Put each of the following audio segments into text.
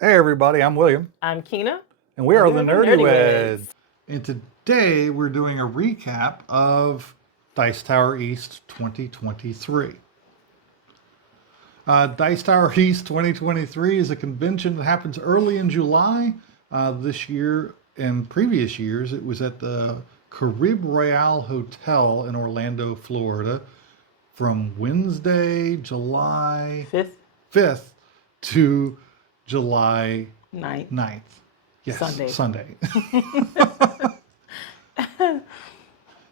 Hey everybody, I'm William, I'm Kina, and we and are we the are the Nerdy Nerdyweds. Weds. And today we're doing a recap of Dice Tower East 2023. Dice Tower East 2023 is a convention that happens early in July. This year and previous years, it was at the Carib Royale Hotel in Orlando, Florida, from Wednesday, July Fifth 5th to July night, 9th. Yes, Sunday. Sunday.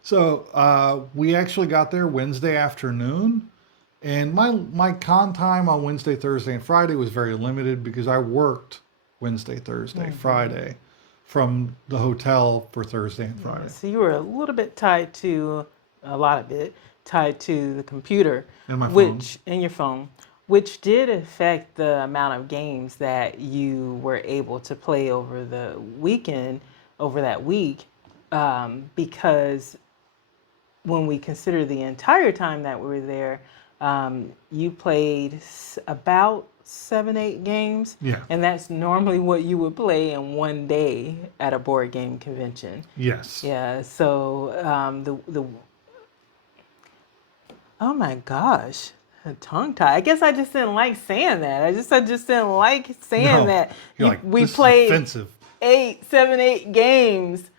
So we actually got there Wednesday afternoon, and my con time on Wednesday, Thursday, and Friday was very limited because I worked Wednesday, Thursday, Friday from the hotel for Thursday and Yeah, Friday so you were a little bit tied to, a lot of it, tied to the computer, and my phone. which, in your phone, which did affect the amount of games that you were able to play over the weekend, over that week, because when we consider the entire time that we were there, you played about 7, 8 games, Yeah. and that's normally what you would play in one day at a board game convention. Yes. Yeah. So the oh my gosh, a tongue tie. I guess I just didn't like saying that. I just didn't like saying No. that. You're like, We this is played offensive. 8 games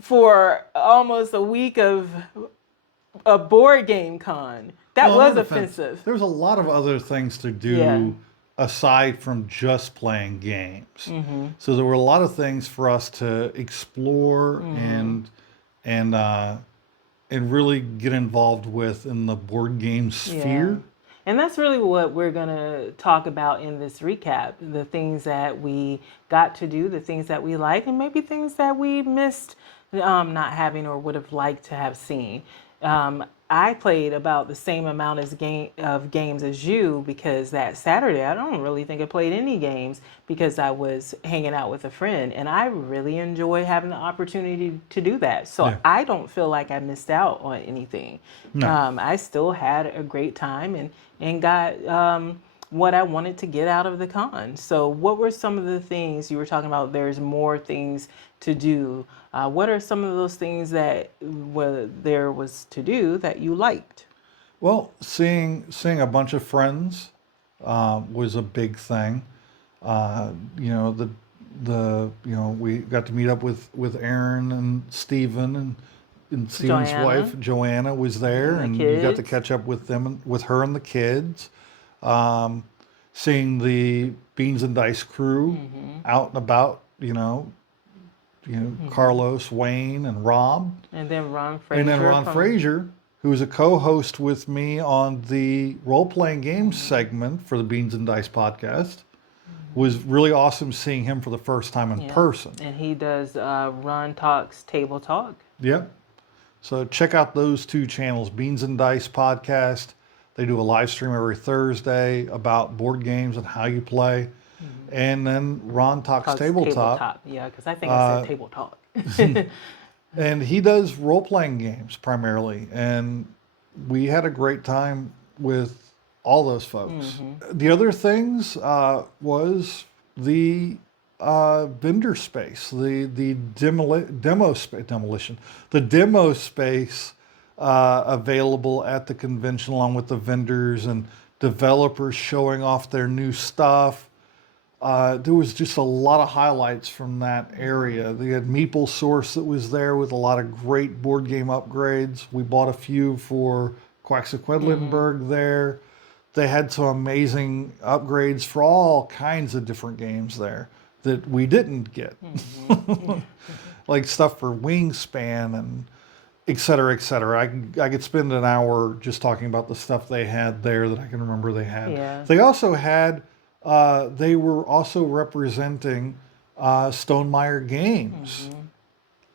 for almost a week of a board game con. That Well, was not offensive. offensive. There's a lot of other things to Yeah. do aside from just playing games. So there were a lot of things for us to explore and uh, and really get involved with in the board game Yeah. sphere. And that's really what we're going to talk about in this recap. The things that we got to do, the things that we like, and maybe things that we missed not having or would have liked to have seen. I played about the same amount of games as you because that Saturday I don't really think I played any games because I was hanging out with a friend, and I really enjoy having the opportunity to do that. So Yeah. I don't feel like I missed out on anything. No. I still had a great time and got what I wanted to get out of the con. So, what were some of the things you were talking about? There's more things to do. What are some of those things that there was to do that you liked? Well, seeing a bunch of friends was a big thing. You know we got to meet up with Aaron and Steven and Steven's Joanna wife Joanna was there, and and the you got to kids. catch up with them with her and the kids. Um, Seeing the Beans and Dice crew out and about, Carlos, Wayne, and Rob, And then Ron and then Fraser Ron from Frazier, who was a co-host with me on the role-playing games segment for the Beans and Dice podcast. Was really awesome seeing him for the first time in yeah, person. and he does Ron Talks Table Talk. Yep. So check out those two channels, Beans and Dice podcast. They do a live stream every Thursday about board games and how you play. And then Ron Talks Talks Tabletop. Yeah, because I think I said Table Talk. And he does role-playing games primarily. And we had a great time with all those folks. The other things was the vendor space, the demolition, the demo space available at the convention, along with the vendors and developers showing off their new stuff. There was just a lot of highlights from that area. They had Meeple Source that was there with a lot of great board game upgrades. We bought a few for Quaxaquedlinburg there. They had some amazing upgrades for all kinds of different games there that we didn't get. Like stuff for Wingspan and et cetera, et cetera. I could spend an hour just talking about the stuff they had there that I can remember they had. Yeah. They also had, they were also representing Stonemeyer Games.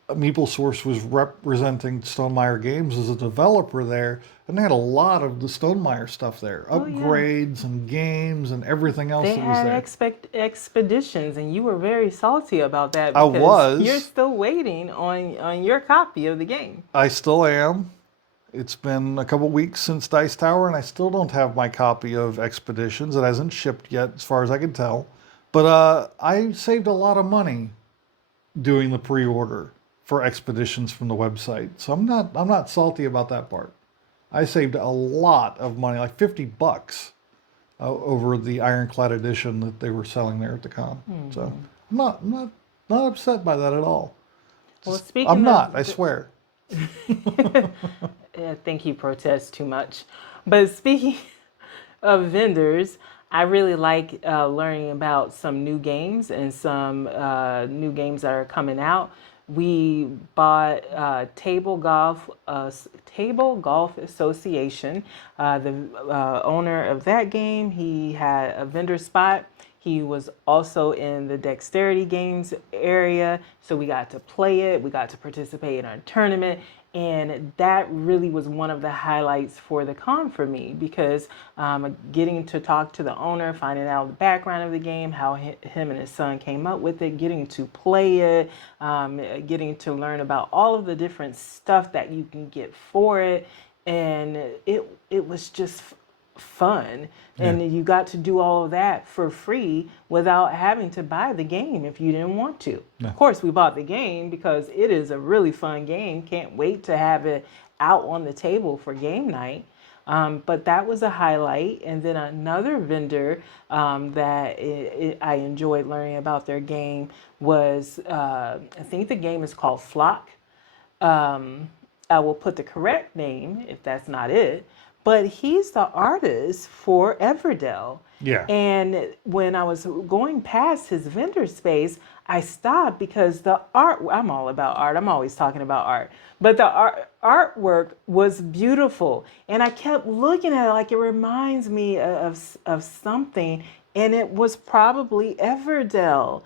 Meeple Source was representing Stonemeyer Games as a developer there, and they had a lot of the Stonemeyer stuff there, Oh, yeah. upgrades and games and everything else They that was had there. expeditions, and you were very salty about that I because you're was. still waiting on your copy of the game. I still am. It's been a couple weeks since Dice Tower, and I still don't have my copy of Expeditions. It hasn't shipped yet, as far as I can tell. But I saved a lot of money doing the pre-order for expeditions from the website, so I'm not salty about that part. I saved a lot of money, like $50, over the Ironclad edition that they were selling there at the con. So I'm not upset by that at all. Well, Just, I'm speaking not. of, I swear. I think he protests too much. But speaking of vendors, I really like learning about some new games and some new games that are coming out. We bought Table Golf Association. The owner of that game, he had a vendor spot. He was also in the dexterity games area, so we got to play it. We got to participate in our tournament, and that really was one of the highlights for the con for me because getting to talk to the owner, finding out the background of the game, how him and his son came up with it, getting to play it, getting to learn about all of the different stuff that you can get for it, and it was just fun. And you got to do all of that for free without having to buy the game if you didn't want to. Yeah. Of course, we bought the game because it is a really fun game. Can't wait to have it out on the table for game night. But that was a highlight. And then another vendor that I enjoyed learning about their game was, I think the game is called Flock. I will put the correct name if that's not it. But he's the artist for Everdell. Yeah. And when I was going past his vendor space, I stopped because the art, I'm all about art. I'm always talking about art. But the artwork was beautiful. And I kept looking at it like it reminds me of something. And it was probably Everdell.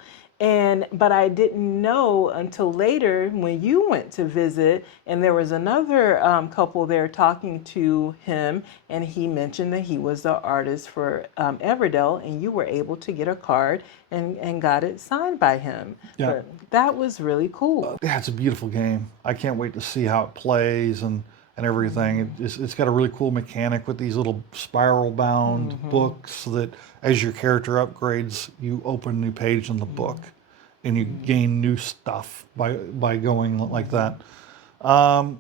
But I didn't know until later when you went to visit, and there was another couple there talking to him, and he mentioned that he was the artist for Everdell, and you were able to get a card and got it signed by him. Yeah. But that was really cool. Yeah, it's a beautiful game. I can't wait to see how it plays and everything. It's got a really cool mechanic with these little spiral bound books that as your character upgrades, you open a new page in the book and you gain new stuff by going like that. And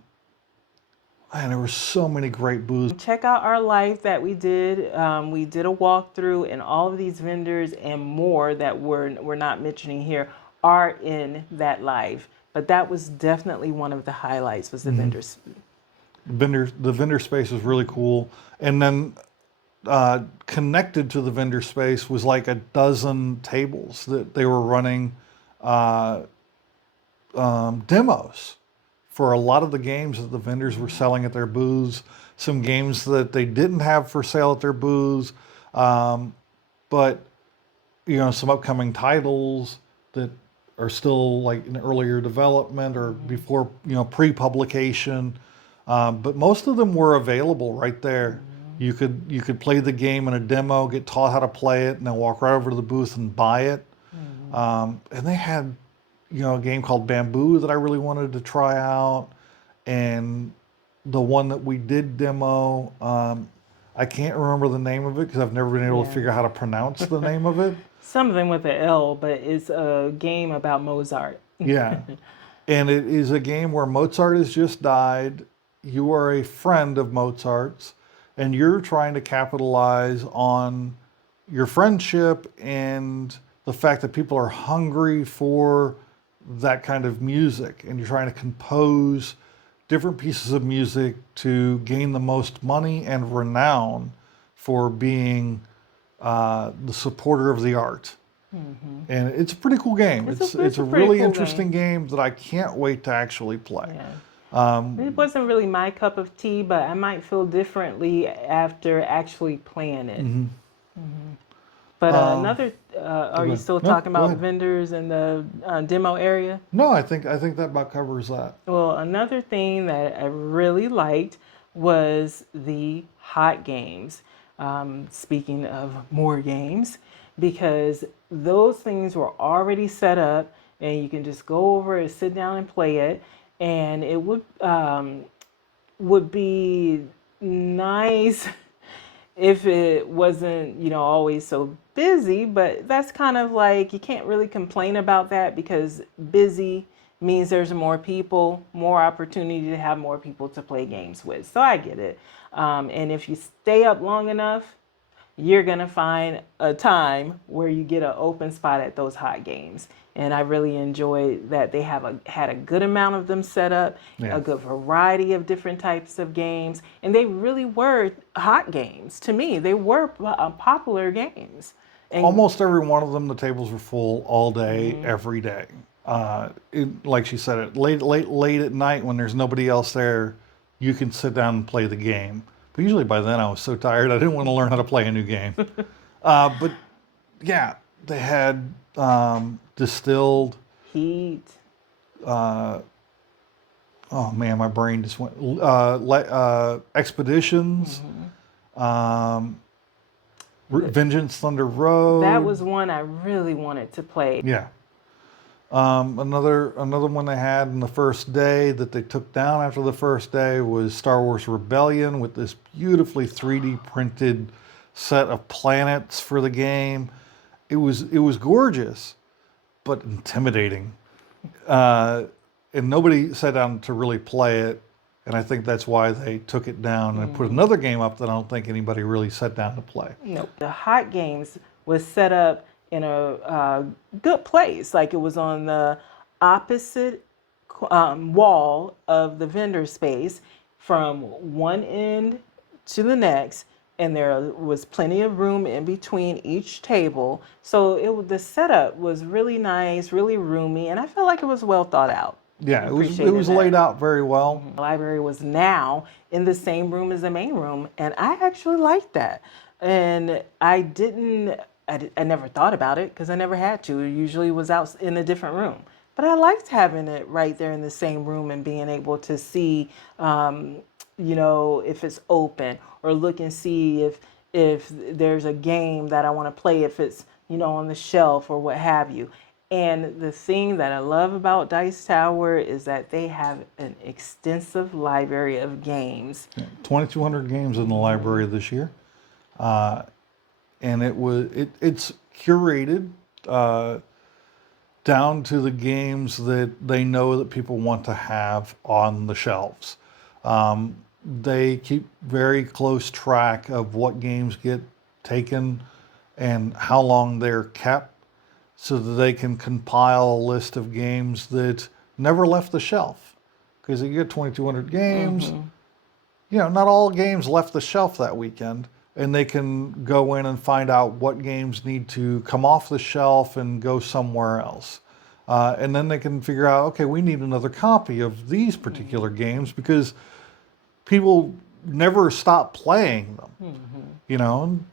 there were so many great booths. Check out our live that we did. We did a walkthrough, and all of these vendors and more that we're not mentioning here are in that live. But that was definitely one of the highlights was the vendors. The vendor space was really cool. And then connected to the vendor space was like a dozen tables that they were running demos for a lot of the games that the vendors were selling at their booths, some games that they didn't have for sale at their booths, but some upcoming titles that are still like in earlier development or before pre-publication. But most of them were available right there. You could play the game in a demo, get taught how to play it, and then walk right over to the booth and buy it. And they had, a game called Bamboo that I really wanted to try out, and the one that we did demo. I can't remember the name of it because I've never been able to figure out how to pronounce the name of it. Something with an L, but it's a game about Mozart. Yeah, and it is a game where Mozart has just died. You are a friend of Mozart's, and you're trying to capitalize on your friendship and the fact that people are hungry for that kind of music, and you're trying to compose different pieces of music to gain the most money and renown for being the supporter of the art. And it's a pretty cool game. It's a really cool interesting game that I can't wait to actually play. Yeah. It wasn't really my cup of tea, but I might feel differently after actually playing it. But another, are you still talking about vendors in the demo area? No, I think that about covers that. Well, another thing that I really liked was the hot games. Speaking of more games, because those things were already set up, and you can just go over and sit down and play it. And it would be nice if it wasn't, always so busy, but that's kind of like, you can't really complain about that because busy means there's more people, more opportunity to have more people to play games with. So I get it. And if you stay up long enough, you're going to find a time where you get an open spot at those hot games. And I really enjoyed that they had a good amount of them set up, Yeah. a good variety of different types of games. And they really were hot games. To me, they were popular games. And Almost every one of them, the tables were full all day, every day. Like she said, late at night when there's nobody else there, you can sit down and play the game. But usually by then I was so tired I didn't want to learn how to play a new game. But yeah, they had distilled. Heat. Oh man, my brain just went. Expeditions. Vengeance Thunder Road. That was one I really wanted to play. Yeah. Another one they had in the first day that they took down after the first day was Star Wars Rebellion, with this beautifully 3D printed set of planets for the game. It was gorgeous, but intimidating. And nobody sat down to really play it. And I think that's why they took it down and put another game up that I don't think anybody really sat down to play. Nope. The hot games was set up in a good place. Like, it was on the opposite wall of the vendor space from one end to the next. And there was plenty of room in between each table. So the setup was really nice, really roomy. And I felt like it was well thought out. Yeah, it was laid out very well. The library was now in the same room as the main room, and I actually liked that. And I never thought about it because I never had to. It usually was out in a different room. But I liked having it right there in the same room and being able to see, if it's open, or look and see if there's a game that I want to play, if it's, on the shelf or what have you. And the thing that I love about Dice Tower is that they have an extensive library of games. 2,200 games in the library this year. And it's curated down to the games that they know that people want to have on the shelves. They keep very close track of what games get taken and how long they're kept, so that they can compile a list of games that never left the shelf. Because you get 2,200 games, not all games left the shelf that weekend, and they can go in and find out what games need to come off the shelf and go somewhere else. And then they can figure out, okay, we need another copy of these particular games because people never stop playing them, and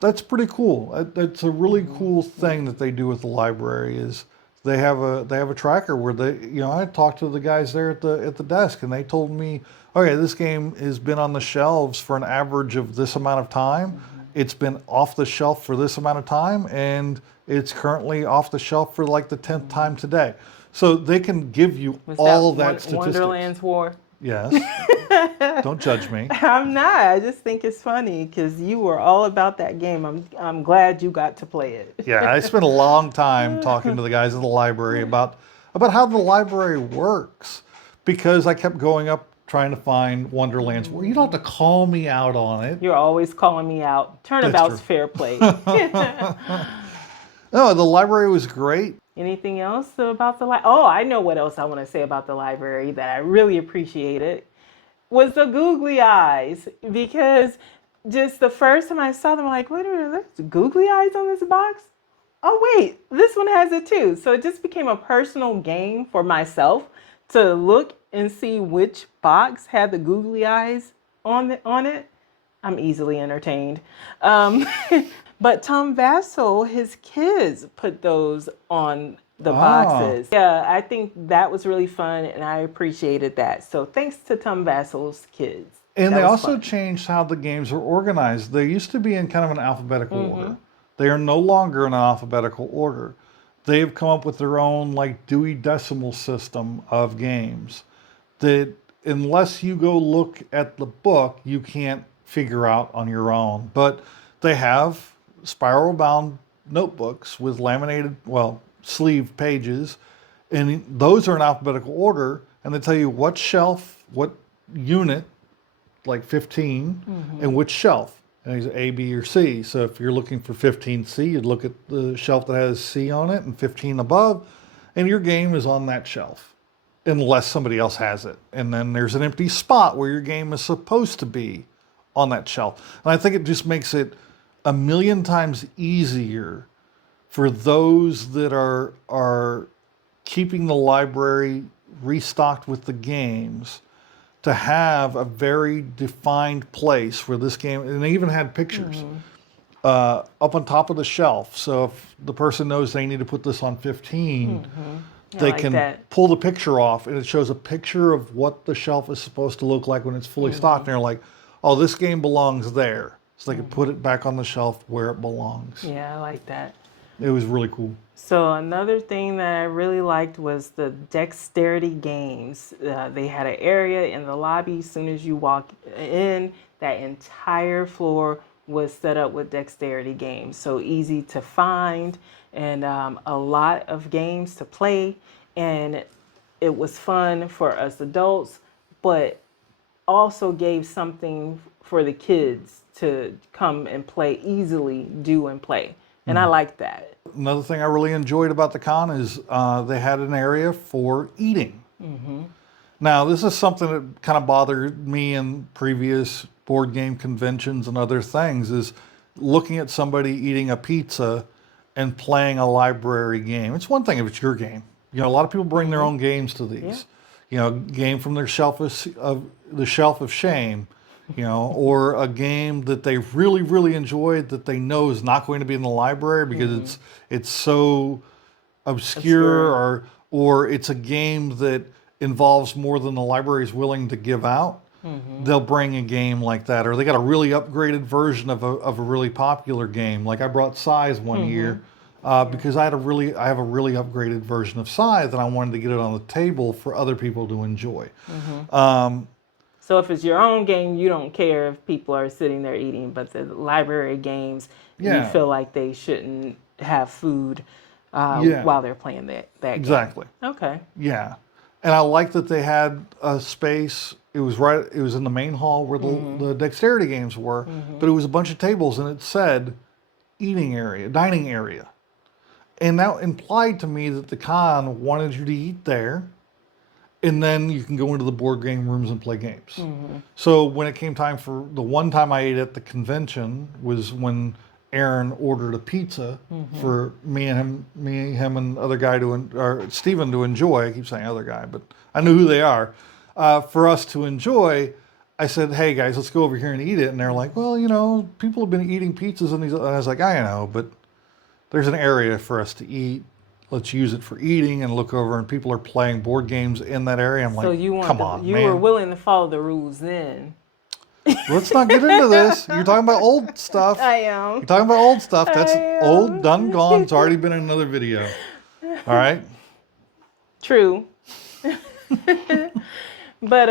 that's pretty cool. That's a really cool thing that they do with the library. Is they have a tracker where I talked to the guys there at the desk, and they told me, okay, this game has been on the shelves for an average of this amount of time. It's been off the shelf for this amount of time, and it's currently off the shelf for like the 10th time today. So they can give you all that statistics. Wonderland's War. Yes. Don't judge me. I'm not. I just think it's funny because you were all about that game. I'm glad you got to play it. Yeah, I spent a long time talking to the guys at the library about how the library works, because I kept going up trying to find Wonderland's War. You don't have to call me out on it. You're always calling me out. Turnabout's fair play. No, the library was great. Anything else about the library? Oh, I know what else I want to say about the library that I really appreciated was the googly eyes, because just the first time I saw them, I'm like, wait a minute, there's googly eyes on this box? Oh, wait, this one has it too. So it just became a personal game for myself to look and see which box had the googly eyes on it. I'm easily entertained. But Tom Vassell, his kids put those on the boxes. Yeah, I think that was really fun, and I appreciated that. So thanks to Tom Vassell's kids. And they also changed how the games are organized. They used to be in kind of an alphabetical order. They are no longer in an alphabetical order. They've come up with their own like Dewey Decimal system of games that, unless you go look at the book, you can't figure out on your own. But they have spiral bound notebooks with laminated, sleeved pages, and those are in alphabetical order, and they tell you what shelf, what unit, like 15, and which shelf. And it's A, B, or C. So if you're looking for 15C, you'd look at the shelf that has C on it and 15 above, and your game is on that shelf, unless somebody else has it. And then there's an empty spot where your game is supposed to be on that shelf. And I think it just makes it a million times easier for those that are keeping the library restocked with the games to have a very defined place where this game, and they even had pictures up on top of the shelf. So if the person knows they need to put this on 15, they can pull the picture off, and it shows a picture of what the shelf is supposed to look like when it's fully stocked. And they're like, oh, this game belongs there. So they can put it back on the shelf where it belongs. Yeah, I like that. It was really cool. So another thing that I really liked was the dexterity games. They had an area in the lobby. As soon as you walk in, that entire floor was set up with dexterity games. So easy to find, and a lot of games to play. And it was fun for us adults, but also gave something for the kids to come and play easily, do and play. And I liked that. Another thing I really enjoyed about the con is they had an area for eating. Now, this is something that kind of bothered me in previous board game conventions and other things, is looking at somebody eating a pizza and playing a library game. It's one thing if it's your game. You know, a lot of people bring their own games to these. Yeah. You know, game from their shelf of the shelf of shame. You know, or a game that they really, really enjoyed that they know is not going to be in the library because it's so obscure, or it's a game that involves more than the library is willing to give out. They'll bring a game like that, or they got a really upgraded version of a really popular game. Like I brought Scythe one year because I have a really upgraded version of Scythe, and I wanted to get it on the table for other people to enjoy. So if it's your own game, you don't care if people are sitting there eating, but the library games, you feel like they shouldn't have food while they're playing that game. Exactly. Okay. Yeah. And I like that they had a space. It was in the main hall where the dexterity games were, but it was a bunch of tables, and it said eating area, dining area. And that implied to me that the con wanted you to eat there, and then you can go into the board game rooms and play games. So when it came time for the one time I ate at the convention was when Aaron ordered a pizza for him and other guy or Steven to enjoy. I keep saying other guy, but I knew who they are. For us to enjoy, I said, hey guys, let's go over here and eat it. And they're like, well, you know, people have been eating pizzas and these. And I was like, I know, but there's an area for us to eat. Let's use it for eating, and look over, and people are playing board games in that area. I'm like, come on, you man. were willing to follow the rules then. Let's not get into this. You're talking about old stuff. I am. You're talking about old stuff. That's old, done, gone. It's already been in another video. All right? True. But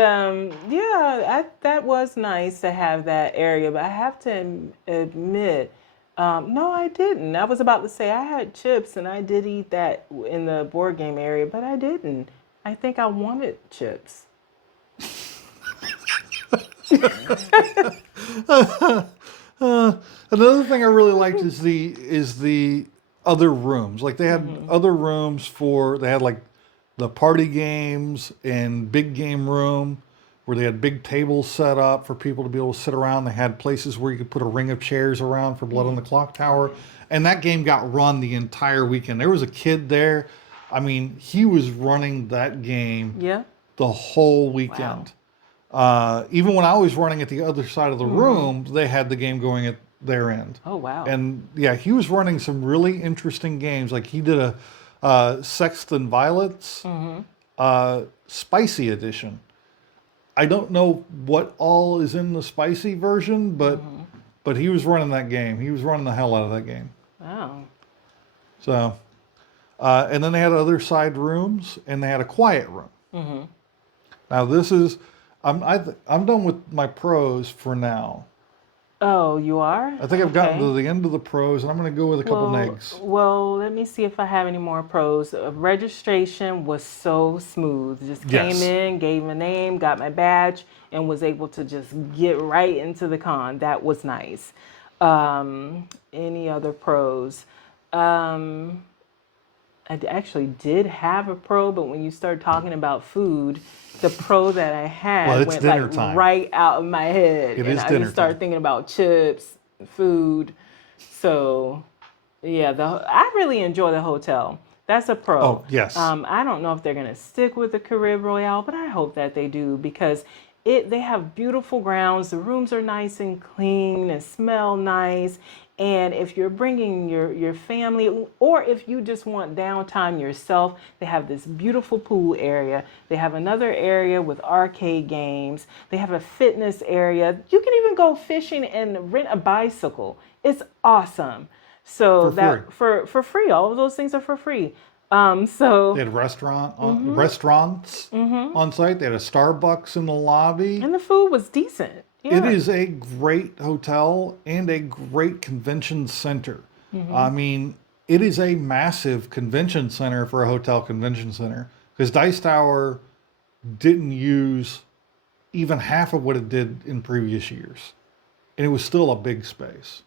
that was nice to have that area. But I have to admit, no, I didn't. I was about to say I had chips, and I did eat that in the board game area, but I didn't. I think I wanted chips. Another thing I really liked is the other rooms. Like they had other rooms they had like the party games and big game room, where they had big tables set up for people to be able to sit around. They had places where you could put a ring of chairs around for Blood on the Clock Tower. And that game got run the entire weekend. There was a kid there. I mean, he was running that game the whole weekend. Wow. Even when I was running at the other side of the room, they had the game going at their end. Oh, wow. And yeah, he was running some really interesting games. Like he did a Sexton Violets spicy edition. I don't know what all is in the spicy version, but he was running that game. He was running the hell out of that game. Wow. So, and then they had other side rooms, and they had a quiet room. Now this is, I'm done with my pros for now. Oh, you are? I think I've gotten Okay. to the end of the pros, and I'm going to go with a couple negs. Well, let me see if I have any more pros. Registration was so smooth. Just came Yes. in, gave my name, got my badge, and was able to just get right into the con. That was nice. Any other pros? Um, actually did have a pro, but when you start talking about food, the pro that I Well, had it's went like dinner time. right out of my head, It and is I dinner just started time. thinking about chips, food. So yeah, I really enjoy the hotel. That's a pro. Oh, yes. I don't know if they're gonna stick with the Carib Royale, but I hope that they do because they have beautiful grounds. The rooms are nice and clean and smell nice. And if you're bringing your family, or if you just want downtime yourself, they have this beautiful pool area. They have another area with arcade games. They have a fitness area. You can even go fishing and rent a bicycle. It's awesome. So For free. that for free, all of those things are for free. They So had restaurants on site. They had a Starbucks in the lobby. and the food was decent. It Yeah. is a great hotel and a great convention center. I mean, it is a massive convention center for a hotel convention center because Dice Tower didn't use even half of what it did in previous years, and it was still a big space.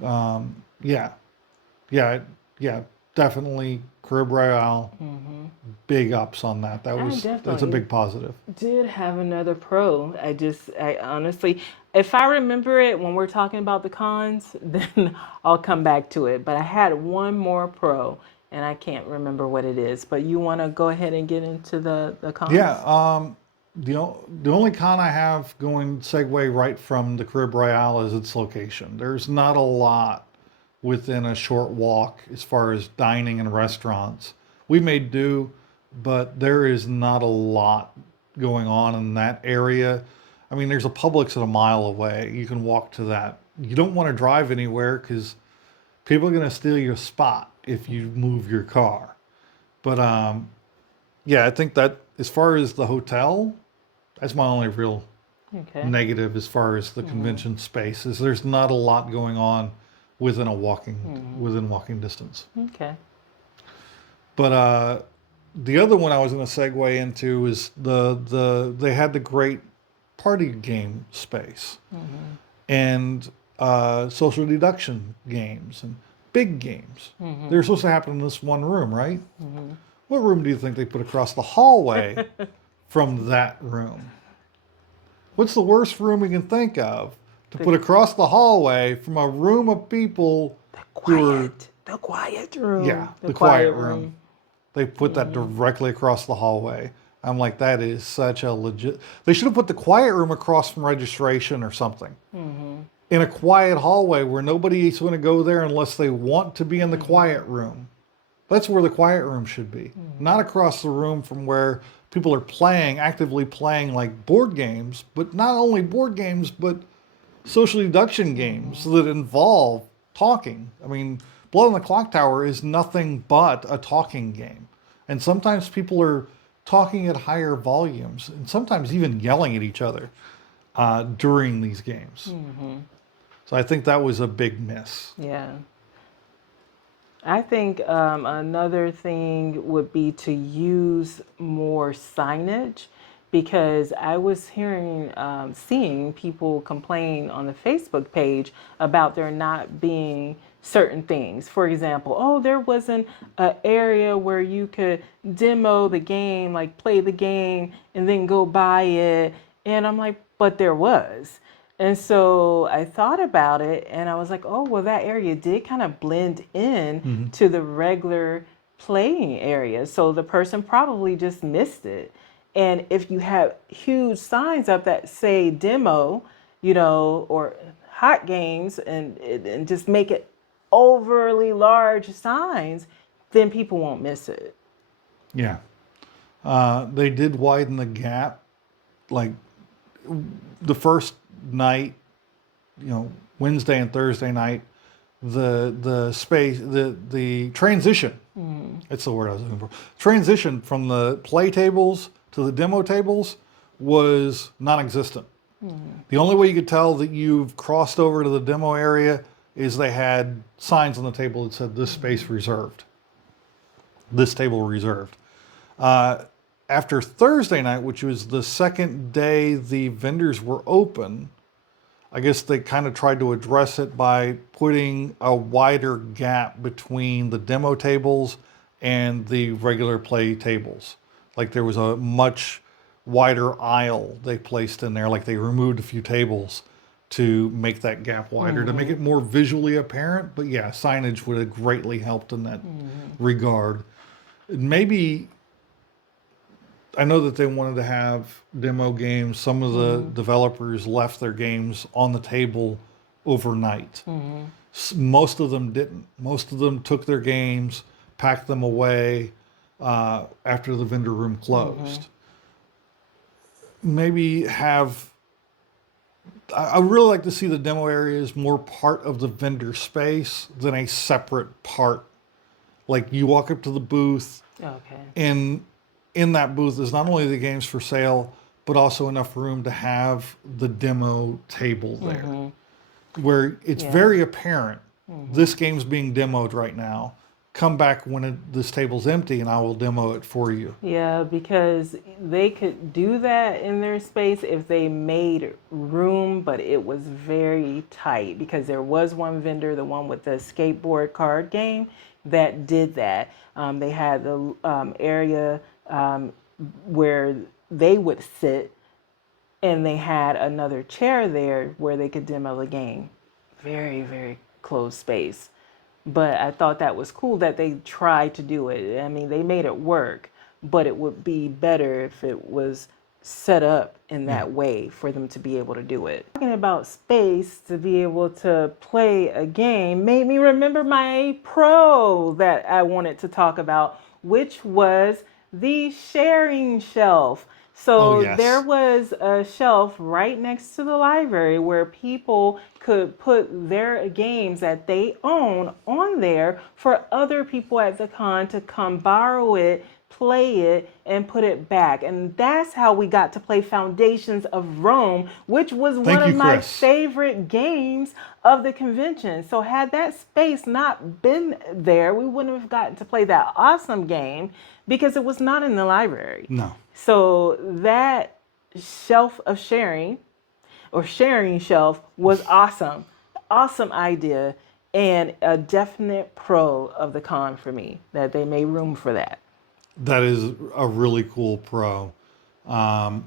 Yeah, yeah, yeah, definitely Carib Royale. Big ups on that. I That's a definitely big positive. did have another pro. I honestly, if I remember it when we're talking about the cons, then I'll come back to it. But I had one more pro, and I can't remember what it is. But you want to go ahead and get into the cons? Yeah, the only con I have going segue right from the Carib Royale is its location. There's not a lot within a short walk as far as dining and restaurants. We may do, but there is not a lot going on in that area. I mean, there's a Publix at a mile away. You can walk to that. You don't want to drive anywhere because people are going to steal your spot if you move your car. But yeah, I think that as far as the hotel, that's my only real Okay. negative as far as the convention space is there's not a lot going on within within walking distance. Okay. But the other one I was going to segue into is they had the great party game space and social deduction games and big games. They're supposed to happen in this one room, right? What room do you think they put across the hallway from that room? What's the worst room we can think of to put across the hallway from a room of people who are, The quiet room. yeah, the quiet room. They put that directly across the hallway. I'm like, that is such a legit. They should have put the quiet room across from registration or something. In a quiet hallway where nobody's going to go there unless they want to be in the quiet room. That's where the quiet room should be. Not across the room from where people are playing, actively playing like board games, but not only board games, but social deduction games that involve talking. I mean, Blood on the Clock Tower is nothing but a talking game. And sometimes people are talking at higher volumes and sometimes even yelling at each other during these games. So I think that was a big miss. Yeah. I think another thing would be to use more signage because I was seeing people complain on the Facebook page about there not being certain things. For example, oh, there wasn't an area where you could demo the game, like play the game and then go buy it. And I'm like, but there was. And so I thought about it and I was like, oh, well, that area did kind of blend in to the regular playing area. So the person probably just missed it. And if you have huge signs up that say demo, or hot games and just make it overly large signs, then people won't miss it. Yeah. They did widen the gap. Like the first night, Wednesday and Thursday night, the space, the transition, it's the word I was looking for. Transition from the play tables to the demo tables was non-existent. The only way you could tell that you've crossed over to the demo area is they had signs on the table that said this space reserved, this table reserved. After Thursday night, which was the second day the vendors were open, I guess they kind of tried to address it by putting a wider gap between the demo tables and the regular play tables. Like there was a much wider aisle they placed in there, like they removed a few tables to make that gap wider, to make it more visually apparent. But yeah, signage would have greatly helped in that regard. Maybe, I know that they wanted to have demo games. Some of the developers left their games on the table overnight. Most of them didn't. Most of them took their games, packed them away after the vendor room closed. Maybe have, I really like to see the demo areas more part of the vendor space than a separate part. Like you walk up to the booth, and in that booth is not only the games for sale, but also enough room to have the demo table there, where it's very apparent this game's being demoed right now. Come back when this table's empty and I will demo it for you. Yeah, because they could do that in their space if they made room, but it was very tight because there was one vendor, the one with the skateboard card game, that did that. They had the area where they would sit, and they had another chair there where they could demo the game. Very, very closed space. But I thought that was cool that they tried to do it. I mean, they made it work, but it would be better if it was set up in that way for them to be able to do it. Talking about space to be able to play a game made me remember my pro that I wanted to talk about, which was the sharing shelf. So there was a shelf right next to the library where people could put their games that they own on there for other people at the con to come borrow it, play it, and put it back. And that's how we got to play Foundations of Rome, which was one of my favorite games of the convention. So had that space not been there, we wouldn't have gotten to play that awesome game because it was not in the library. No. So that shelf of sharing, or sharing shelf, was awesome. Awesome idea, and a definite pro of the con for me, that they made room for that. That is a really cool pro. I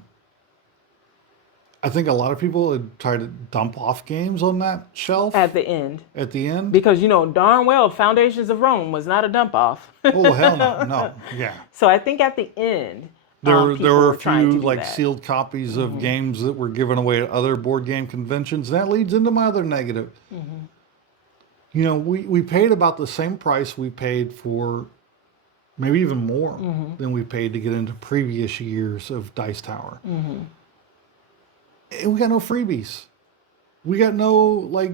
think a lot of people would try to dump off games on that shelf. At the end. At the end? Because you know darn well Foundations of Rome was not a dump off. Oh, hell no. No. Yeah. So I think at the end, there were a few like sealed copies of games that were given away at other board game conventions. That leads into my other negative. You know, we paid about the same price we paid for, maybe even more than we paid to get into previous years of Dice Tower. And we got no freebies. We got no like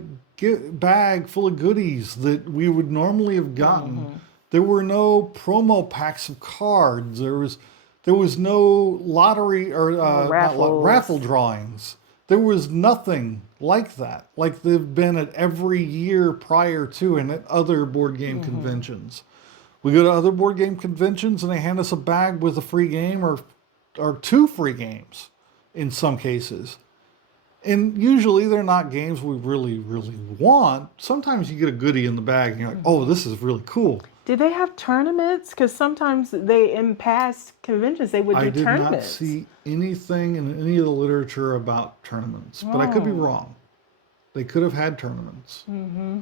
bag full of goodies that we would normally have gotten. There were no promo packs of cards. There was no lottery or raffle drawings. There was nothing like that, like they've been at every year prior to and at other board game conventions. We go to other board game conventions and they hand us a bag with a free game or two free games in some cases. And usually they're not games we really, really want. Sometimes you get a goodie in the bag and you're like, oh, this is really cool. Did they have tournaments? Because sometimes in past conventions, they would do tournaments. I did not see anything in any of the literature about tournaments, but I could be wrong. They could have had tournaments.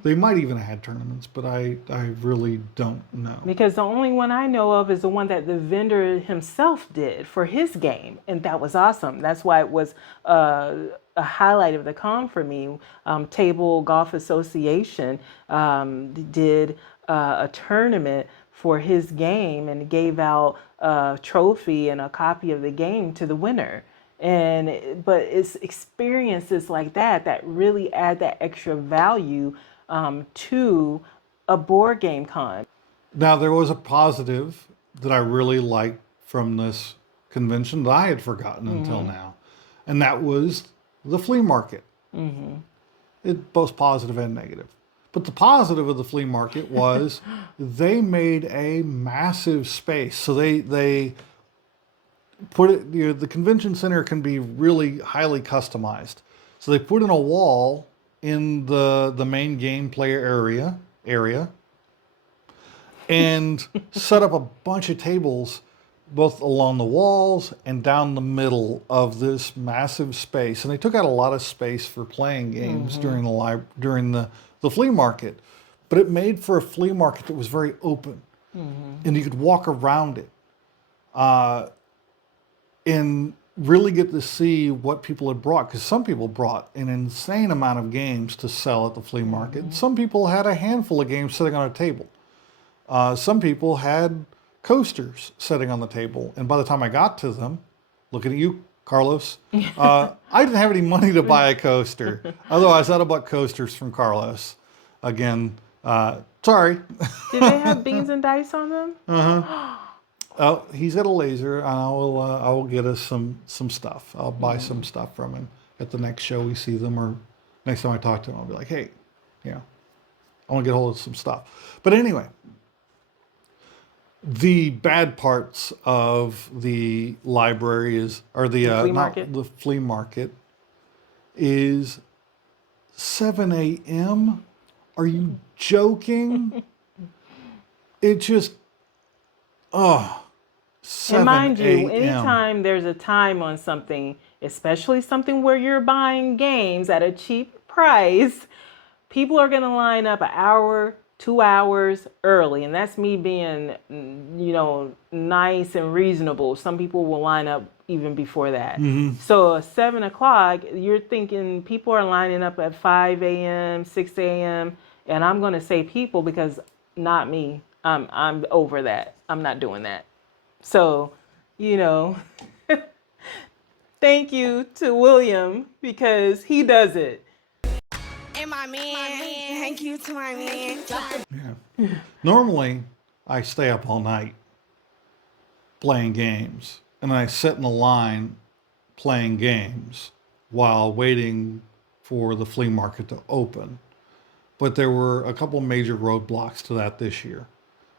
They might even have had tournaments, but I really don't know. Because the only one I know of is the one that the vendor himself did for his game, and that was awesome. That's why it was a highlight of the con for me. Table Golf Association did a tournament for his game and gave out a trophy and a copy of the game to the winner. But it's experiences like that that really add that extra value to a board game con. Now, there was a positive that I really liked from this convention that I had forgotten until now. And that was the flea market. It both positive and negative. But the positive of the flea market was they made a massive space. So they put it, the convention center can be really highly customized. So they put in a wall in the main game player area and set up a bunch of tables both along the walls and down the middle of this massive space. And they took out a lot of space for playing games during the flea market. But it made for a flea market that was very open. And you could walk around it and really get to see what people had brought. Because some people brought an insane amount of games to sell at the flea market. Some people had a handful of games sitting on a table. Some people had coasters sitting on the table, and by the time I got to them, looking at you, Carlos, I didn't have any money to buy a coaster. Otherwise, I'd have bought coasters from Carlos. Again, sorry. Did they have beans and dice on them? Oh, he's got a laser, and I will get us some stuff. I'll buy some stuff from him at the next show we see them, or next time I talk to him, I'll be like, hey, I want to get hold of some stuff. But anyway. The bad parts of the library the flea market is 7 a.m. Are you joking? It just 7 And mind you, a.m. anytime there's a time on something, especially something where you're buying games at a cheap price, people are going to line up an hour, 2 hours early, and that's me being, nice and reasonable. Some people will line up even before that. So 7 o'clock, you're thinking people are lining up at 5 a.m., 6 a.m., and I'm going to say people because not me. I'm over that. I'm not doing that. So, thank you to William because he does it. And my man, thank you to my man. Yeah. Normally, I stay up all night playing games, and I sit in the line playing games while waiting for the flea market to open. But there were a couple major roadblocks to that this year.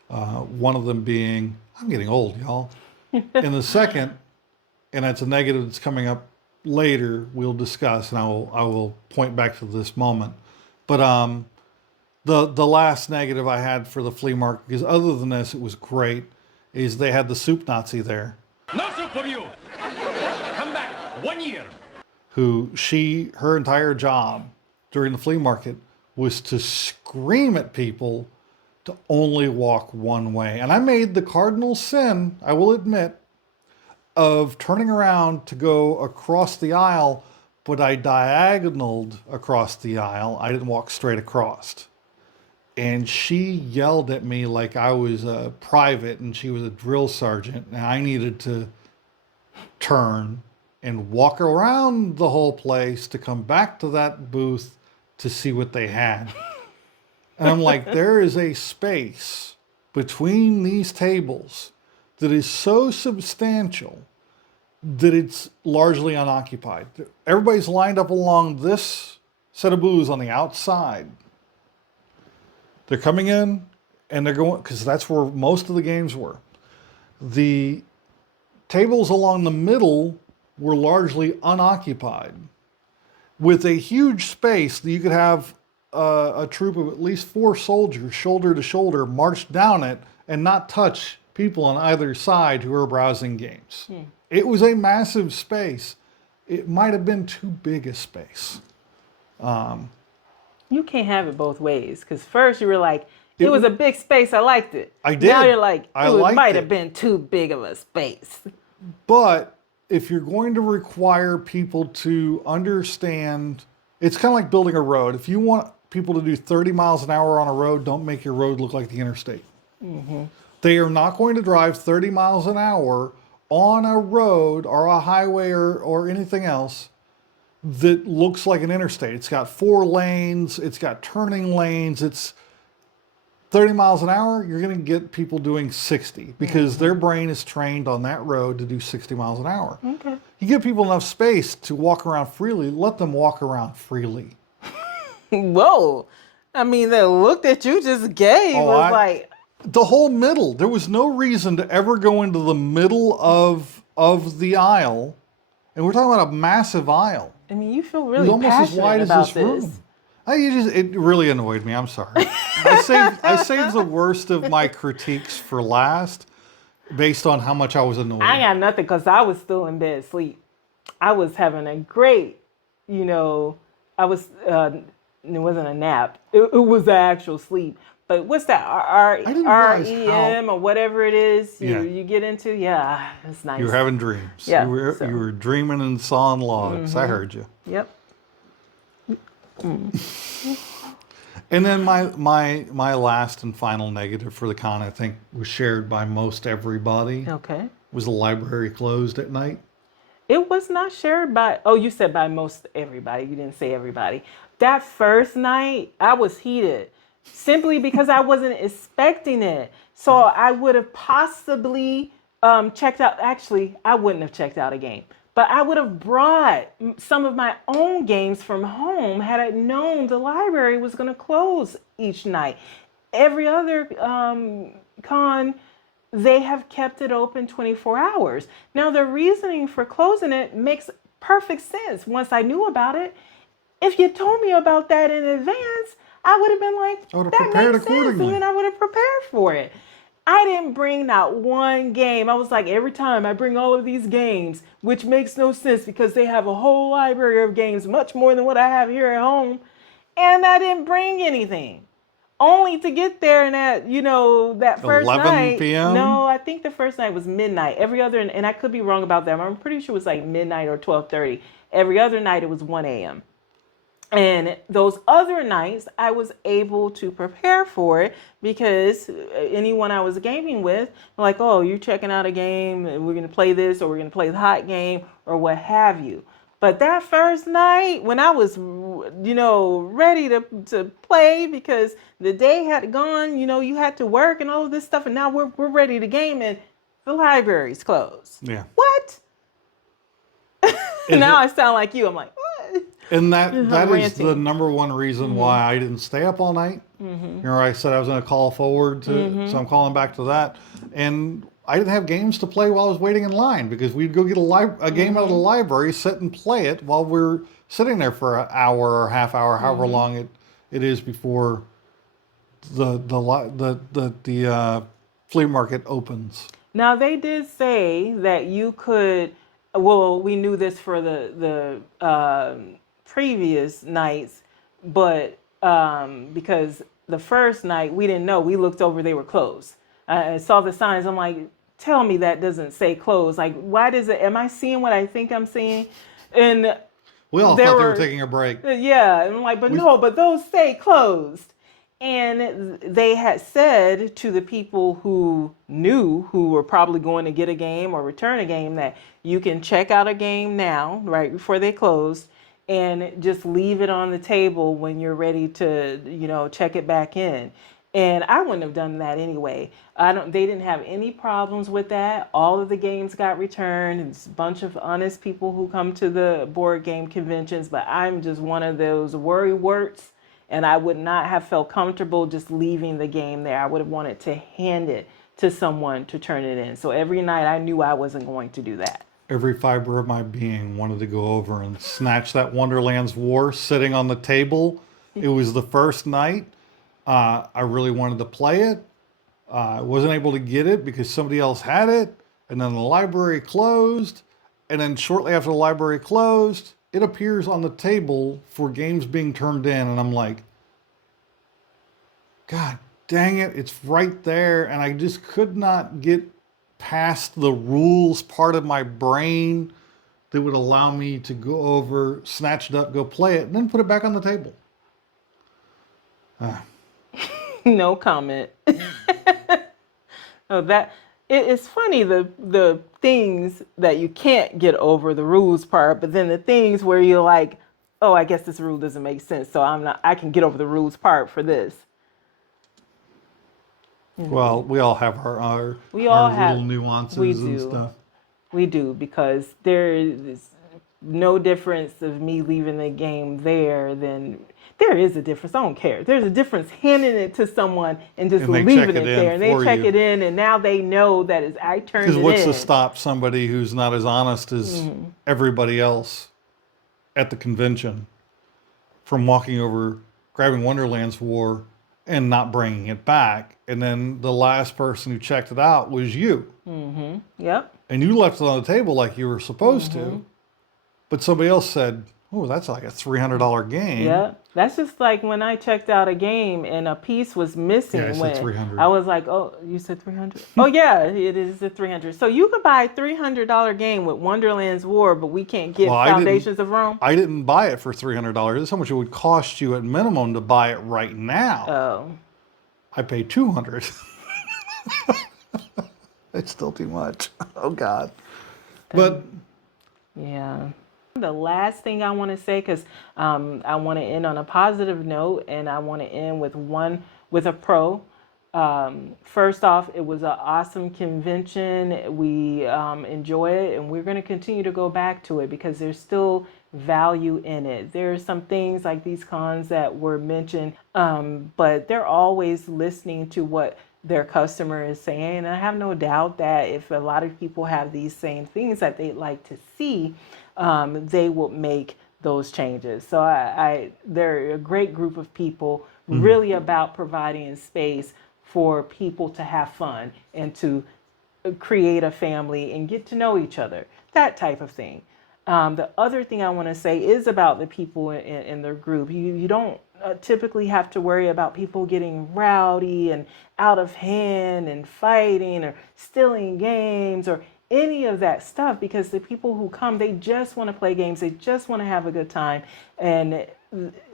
One of them being, I'm getting old, y'all. And the second, and that's a negative that's coming up later, we'll discuss, and I will point back to this moment. But the last negative I had for the flea market, because other than this, it was great, is they had the soup Nazi there. No soup for you. Come back 1 year. Her entire job during the flea market was to scream at people to only walk one way. And I made the cardinal sin, I will admit, of turning around to go across the aisle, but I diagonaled across the aisle. I didn't walk straight across. And she yelled at me like I was a private and she was a drill sergeant, and I needed to turn and walk around the whole place to come back to that booth to see what they had. And I'm like, there is a space between these tables that is so substantial that it's largely unoccupied. Everybody's lined up along this set of booths on the outside. They're coming in and they're going, because that's where most of the games were. The tables along the middle were largely unoccupied, with a huge space that you could have a troop of at least 4 soldiers, shoulder to shoulder, march down it and not touch people on either side who are browsing games. It was a massive space. It might have been too big a space. You can't have it both ways, because first you were like, it was a big space, I liked it. I did. Now you're like, it might have it. been too big of a space. But if you're going to require people to understand, it's kind of like building a road. If you want people to do 30 miles an hour on a road, don't make your road look like the interstate. They are not going to drive 30 miles an hour on a road or a highway or anything else that looks like an interstate. It's got 4 lanes, it's got turning lanes, it's 30 miles an hour, you're going to get people doing 60 because their brain is trained on that road to do 60 miles an hour. Okay. You give people enough space to walk around freely, let them walk around freely. Whoa. I mean, the look that you just gave was like... The whole middle. There was no reason to ever go into the middle of the aisle. And we're talking about a massive aisle. I mean, you feel It was really almost as passionate wide as about this this. room. It really annoyed me. I'm sorry. I saved the worst of my critiques for last based on how much I was annoyed. I got nothing because I was still in bed asleep. I was having a great, it wasn't a nap. It was the actual sleep. But what's that? REM or whatever it is you get into? Yeah, it's nice. You were having dreams. Yeah, You were dreaming and sawing logs. I heard you. Yep. And then my last and final negative for the con, I think, was shared by most everybody. Okay. Was the library closed at night? It was not shared by, you said by most everybody. You didn't say everybody. That first night, I was heated simply because I wasn't expecting it. So I would have possibly checked out. Actually, I wouldn't have checked out a game. But I would have brought some of my own games from home had I known the library was going to close each night. Every other con, they have kept it open 24 hours. Now, the reasoning for closing it makes perfect sense once I knew about it. If you told me about that in advance, I would have been like, that makes sense, and then I would have prepared for it. I didn't bring not one game. I was like, every time I bring all of these games, which makes no sense because they have a whole library of games, much more than what I have here at home. And I didn't bring anything. Only to get there and that first 11 night. p.m.? No, I think the first night was midnight. Every other, and I could be wrong about that, but I'm pretty sure it was like midnight or 12:30. Every other night it was 1 a.m. And those other nights, I was able to prepare for it because anyone I was gaming with, like, oh, you're checking out a game, and we're going to play this, or we're going to play the hot game, or what have you. But that first night, when I was, ready to play because the day had gone, you had to work and all of this stuff, and now we're ready to game, and the library's closed. Yeah. What? Now I sound like you. I'm like, what? And that ranting. is the number one reason why I didn't stay up all night. I said I was going to call forward to, so I'm calling back to that. And I didn't have games to play while I was waiting in line because we'd go get a game out of the library, sit and play it while we're sitting there for an hour or half hour, however long it is before the flea market opens. Now they did say that you could. Well, we knew this for the previous nights, but because the first night we didn't know, we looked over, they were closed. I saw the signs. I'm like, tell me that doesn't say closed. Like, why does it? Am I seeing what I think I'm seeing? And we all thought they were taking a break. Yeah, and I'm like, but those say closed. And they had said to the people who knew, who were probably going to get a game or return a game, that you can check out a game now, right before they closed, and just leave it on the table when you're ready to, check it back in. And I wouldn't have done that anyway. They didn't have any problems with that. All of the games got returned. It's a bunch of honest people who come to the board game conventions, but I'm just one of those worrywarts. And I would not have felt comfortable just leaving the game there. I would have wanted to hand it to someone to turn it in. So every night I knew I wasn't going to do that. Every fiber of my being wanted to go over and snatch that Wonderland's War sitting on the table. It was the first night. I really wanted to play it. I wasn't able to get it because somebody else had it. And then the library closed. And then shortly after the library closed, it appears on the table for games being turned in. And I'm like, God dang it, it's right there. And I just could not get past the rules part of my brain that would allow me to go over, snatch it up, go play it, and then put it back on the table. No comment. It's funny, the things that you can't get over, the rules part, but then the things where you're like, oh, I guess this rule doesn't make sense, so I can get over the rules part for this. Well, we all have our little nuances and stuff. We do, because there is no difference of me leaving the game there than there is a difference. I don't care. There's a difference handing it to someone and just And they leaving check it it in there. And they for check you. it in, and now they know that I turned Because it what's in. to stop somebody who's not as honest as everybody else at the convention from walking over, grabbing Wonderland's War, and not bringing it back? And then the last person who checked it out was you. Yep. And you left it on the table like you were supposed to. But somebody else said, oh, that's like a $300 game. Yep. That's just like when I checked out a game and a piece was missing. Yeah, I said when 300. I was like, oh, you said 300? Oh, yeah, it is a 300. So you could buy a $300 game with Wonderland's War, but we can't get Well, I didn't- Foundations of Rome? I didn't buy it for $300. That's how much it would cost you at minimum to buy it right now. Oh. I paid $200. It's still too much. Oh God. But Yeah. The last thing I want to say, because I want to end on a positive note, and I want to end with a pro. First off, it was an awesome convention. We enjoy it, and we're going to continue to go back to it because there's still value in it. There are some things like these cons that were mentioned, but they're always listening to what their customer is saying. And I have no doubt that if a lot of people have these same things that they'd like to see, they will make those changes. So they're a great group of people, really about providing space for people to have fun and to create a family and get to know each other, that type of thing. The other thing I want to say is about the people in their group. You don't typically have to worry about people getting rowdy and out of hand and fighting or stealing games or any of that stuff, because the people who come, they just want to play games. They just want to have a good time. And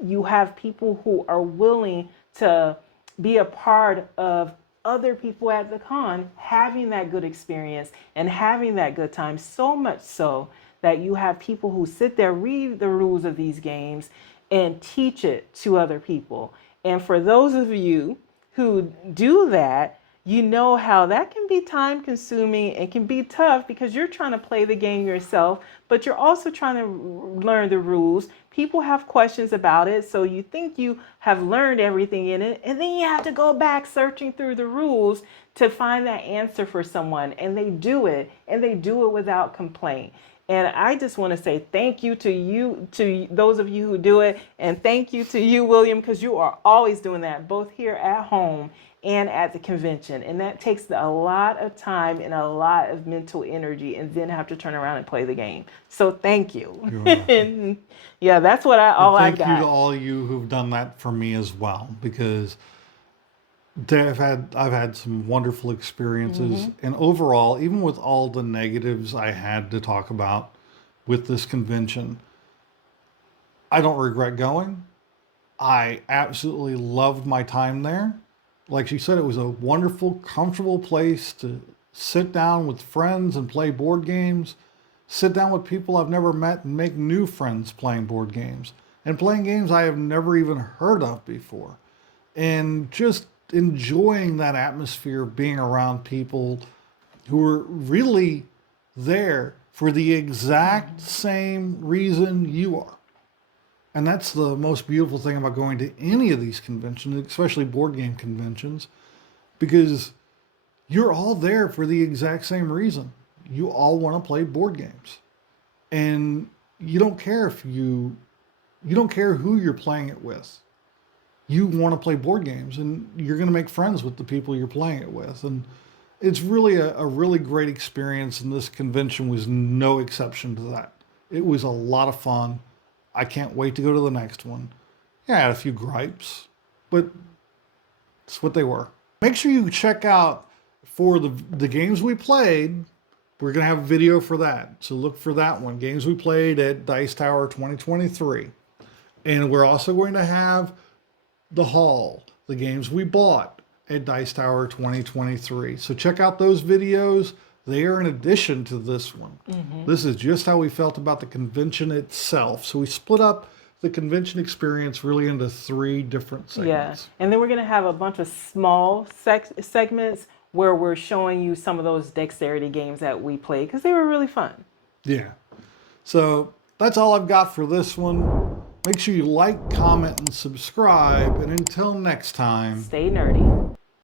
you have people who are willing to be a part of other people at the con having that good experience and having that good time, so much so that you have people who sit there, read the rules of these games, and teach it to other people. And for those of you who do that, you know how that can be time consuming and can be tough because you're trying to play the game yourself, but you're also trying to learn the rules. People have questions about it, so you think you have learned everything in it, and then you have to go back searching through the rules to find that answer for someone. And they do it, and they do it without complaint. And I just want to say thank you to you, to those of you who do it. And thank you to you, William, because you are always doing that, both here at home and at the convention. And that takes a lot of time and a lot of mental energy, and then have to turn around and play the game. So thank you. And yeah, that's what I thank got. you to all you who've done that for me as well, because I've had some wonderful experiences, and overall, even with all the negatives I had to talk about with this convention, I don't regret going. I absolutely loved my time there. Like she said, it was a wonderful, comfortable place to sit down with friends and play board games, sit down with people I've never met and make new friends playing board games, and playing games I have never even heard of before, and just enjoying that atmosphere of being around people who are really there for the exact same reason you are. And that's the most beautiful thing about going to any of these conventions, especially board game conventions, because you're all there for the exact same reason. You all want to play board games. And you don't care if you don't care who you're playing it with. You want to play board games, and you're going to make friends with the people you're playing it with. And it's really a really great experience, and this convention was no exception to that. It was a lot of fun. I can't wait to go to the next one. Yeah, I had a few gripes, but it's what they were. Make sure you check out for the games we played. We're going to have a video for that. So look for that one. Games we played at Dice Tower 2023. And we're also going to have the haul, the games we bought at Dice Tower 2023. So check out those videos. They are in addition to this one. This is just how we felt about the convention itself. So we split up the convention experience really into 3 different segments. Yeah, and then we're going to have a bunch of small segments where we're showing you some of those dexterity games that we played because they were really fun. Yeah. So that's all I've got for this one. Make sure you like, comment, and subscribe. And until next time. Stay nerdy.